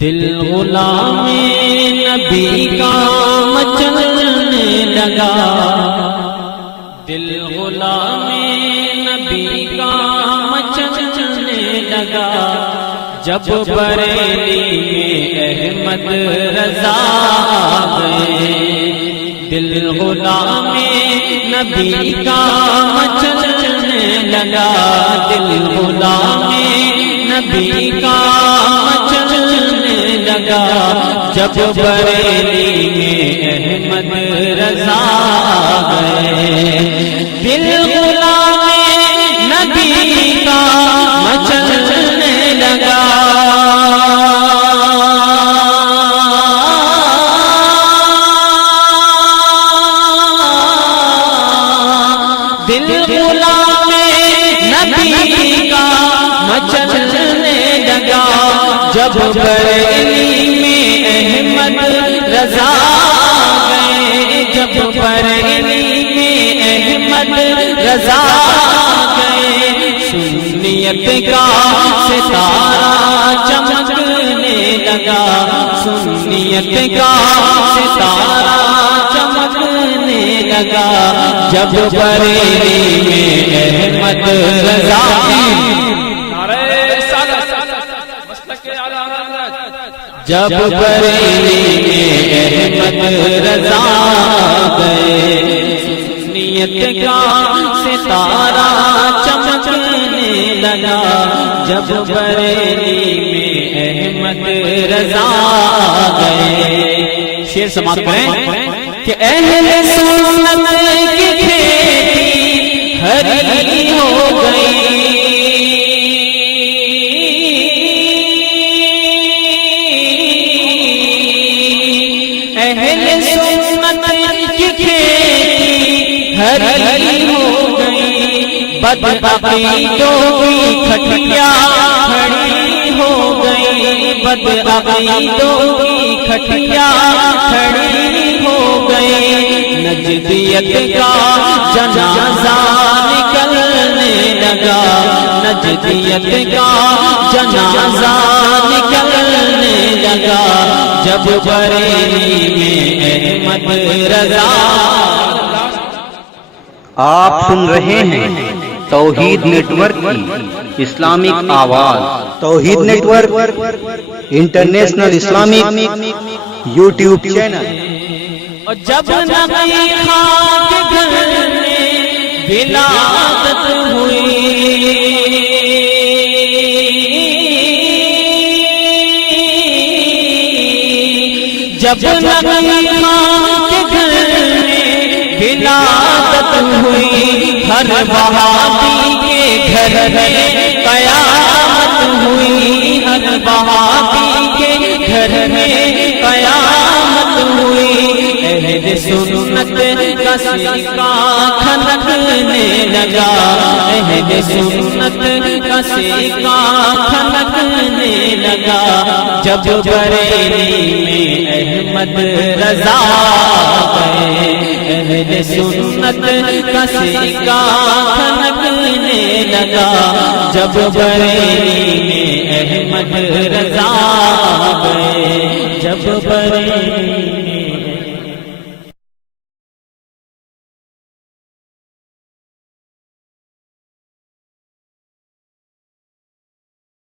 دل غلام نبی کا مچلنے لگا، دل غلام نبی کا مچلنے لگا، جب بریلی میں احمد رضا گئے۔ دل غلام نبی کا مچلنے لگا، دل غلام نبی کا مچلنے لگا، جب بریلی میں احمد رضا گئے۔ دل غلام نبی کا مچلنے لگا، دل غلام نبی کا مچلنے لگا، جب بریلی میں احمد رضا گئے، جب بریلی میں احمد رضا گئے۔ سنیت کا ستارہ چمکنے لگا، سنیت کا ستارہ چمکنے لگا، جب بریلی میں احمد رضا جب بریلی میں احمد رضا گئے۔ سنیت کا ستارہ چمکنے لگا، جب بریلی میں احمد رضا گئے۔ شعر سماعت کریں کہ اہل سنت کی کھیتی ہری ہو گئی، اہل سنت کی کھیتی ہری ہو گئی، بدعقیدوں کی کھٹیاں کھڑی ہو گئی، بدعقیدوں کی کھٹیاں کھڑی ہو گئی۔ نجدیت کا جنازہ نکلنے لگا، نجدیت کا جنازہ نکلنے لگا، جب بریلی میں احمد رضا۔ آپ سن رہے ہیں توحید نیٹ ورک کی اسلامک آواز۔ Tawheed network international Islamic YouTube channel. اور جب نبی خاک گھر میں ولادت ہوئی، جب نبی خاک گھر میں ولادت ہوئی، ہر وہابی کے گھر میں قیامت ہوئی، ہر وہابی کے گھر میں قیامت ہوئی۔ اہل سنت کا سکہ کھنکنے لگا، اہل سنت کا سکہ کھنکنے لگا، جب بریلی میں احمد رضا گئے۔ اہل سنت کا سکہ کھنکنے لگا، جب بریلی میں احمد